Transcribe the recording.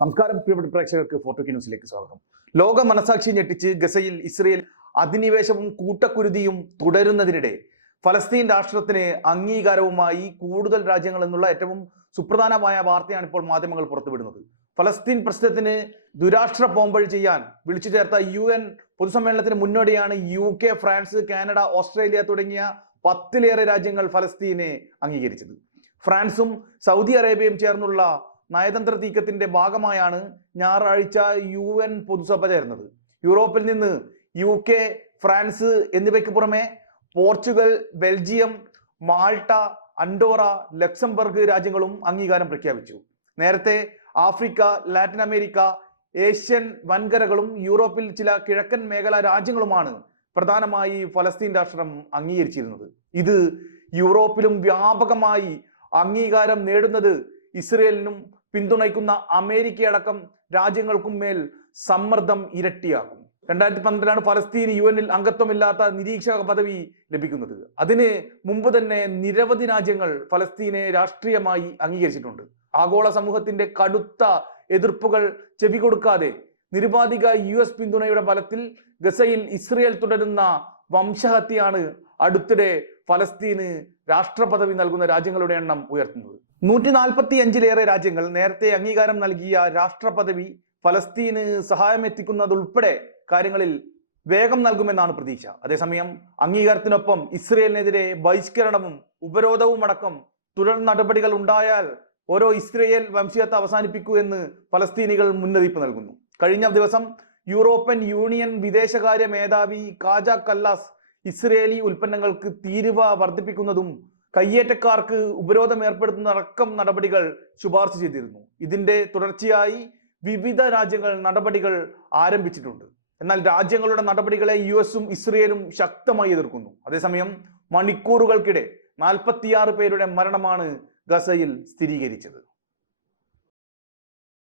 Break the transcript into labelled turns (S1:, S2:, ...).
S1: നമസ്കാരം പ്രിയപ്പെട്ട പ്രേക്ഷകർക്ക് ഫോട്ടോ ന്യൂസിലേക്ക് സ്വാഗതം. ലോക മനസാക്ഷി ഞെട്ടിച്ച് ഗസയിൽ ഇസ്രയേൽ അധിനിവേശവും കൂട്ടക്കുരുതിയും തുടരുന്നതിനിടെ ഫലസ്തീൻ രാഷ്ട്രത്തിന് അംഗീകാരവുമായി കൂടുതൽ രാജ്യങ്ങൾ എന്നുള്ള ഏറ്റവും സുപ്രധാനമായ വാർത്തയാണ് ഇപ്പോൾ മാധ്യമങ്ങൾ പുറത്തുവിടുന്നത്. ഫലസ്തീൻ പ്രശ്നത്തിന് ദുരാഷ്ട്ര പോംവഴി ചെയ്യാൻ വിളിച്ചു ചേർത്ത യു എൻ പൊതുസമ്മേളനത്തിന് മുന്നോടിയാണ് U K France Canada Australia തുടങ്ങിയ പത്തിലേറെ രാജ്യങ്ങൾ ഫലസ്തീനെ അംഗീകരിച്ചത്. ഫ്രാൻസും സൗദി അറേബ്യയും ചേർന്നുള്ള നയതന്ത്ര നീക്കത്തിന്റെ ഭാഗമായാണ് ഞായറാഴ്ച യു എൻ പൊതുസഭ ചേർന്നത് യൂറോപ്പിൽ നിന്ന് യു കെ ഫ്രാൻസ് എന്നിവയ്ക്ക് പുറമെ Portugal Belgium Malta Andorra Luxembourg രാജ്യങ്ങളും അംഗീകാരം പ്രഖ്യാപിച്ചു. നേരത്തെ ആഫ്രിക്ക ലാറ്റിൻ അമേരിക്ക ഏഷ്യൻ വൻകരകളും യൂറോപ്പിൽ ചില കിഴക്കൻ മേഖലാ രാജ്യങ്ങളുമാണ് പ്രധാനമായി ഫലസ്തീൻ രാഷ്ട്രം അംഗീകരിച്ചിരുന്നത്. ഇത് യൂറോപ്പിലും വ്യാപകമായി അംഗീകാരം നേടുന്നത് ഇസ്രയേലിനും പിന്തുണയ്ക്കുന്ന അമേരിക്കയടക്കം രാജ്യങ്ങൾക്കും മേൽ സമ്മർദ്ദം ഇരട്ടിയാക്കും രണ്ടായിരത്തി പന്ത്രണ്ടിലാണ് ഫലസ്തീന് യു എനിൽ അംഗത്വമില്ലാത്ത നിരീക്ഷക പദവി ലഭിക്കുന്നത്. അതിന് മുമ്പ് തന്നെ നിരവധി രാജ്യങ്ങൾ ഫലസ്തീനെ രാഷ്ട്രീയമായി അംഗീകരിച്ചിട്ടുണ്ട്. ആഗോള സമൂഹത്തിന്റെ കടുത്ത എതിർപ്പുകൾ ചെവി കൊടുക്കാതെ നിരുപാധിക യു എസ് പിന്തുണയുടെ ഫലത്തിൽ ഗസയിൽ ഇസ്രയേൽ തുടരുന്ന വംശഹത്യയാണ് അടുത്തിടെ ഫലസ്തീന് രാഷ്ട്രപദവി നൽകുന്ന രാജ്യങ്ങളുടെ എണ്ണം ഉയർത്തുന്നത്. നൂറ്റി നാൽപ്പത്തി അഞ്ചിലേറെ രാജ്യങ്ങൾ നേരത്തെ അംഗീകാരം നൽകിയ രാഷ്ട്രപദവി ഫലസ്തീന് സഹായം എത്തിക്കുന്നതുൾപ്പെടെ കാര്യങ്ങളിൽ വേഗം നൽകുമെന്നാണ് പ്രതീക്ഷ. അതേസമയം അംഗീകാരത്തിനൊപ്പം ഇസ്രയേലിനെതിരെ ബഹിഷ്കരണവും ഉപരോധവും അടക്കം തുടർ നടപടികൾ ഉണ്ടായാൽ ഓരോ ഇസ്രയേൽ വംശീയത്തെ അവസാനിപ്പിക്കൂ എന്ന് ഫലസ്തീനികൾ മുന്നറിയിപ്പ് നൽകുന്നു. കഴിഞ്ഞ ദിവസം യൂറോപ്യൻ യൂണിയൻ വിദേശകാര്യ മേധാവി കാജ കല്ലാസ് ഇസ്രയേലി ഉൽപ്പന്നങ്ങൾക്ക് തീരുവ വർദ്ധിപ്പിക്കുന്നതും കയ്യേറ്റക്കാർക്ക് ഉപരോധം ഏർപ്പെടുത്തുന്ന അടക്കം നടപടികൾ ശുപാർശ ചെയ്തിരുന്നു. ഇതിന്റെ തുടർച്ചയായി വിവിധ രാജ്യങ്ങൾ നടപടികൾ ആരംഭിച്ചിട്ടുണ്ട്. എന്നാൽ രാജ്യങ്ങളുടെ നടപടികളെ യു എസും ഇസ്രയേലും ശക്തമായി എതിർക്കുന്നു. അതേസമയം മണിക്കൂറുകൾക്കിടെ നാൽപ്പത്തിയാറ് പേരുടെ മരണമാണ് ഗസയിൽ സ്ഥിരീകരിച്ചത്.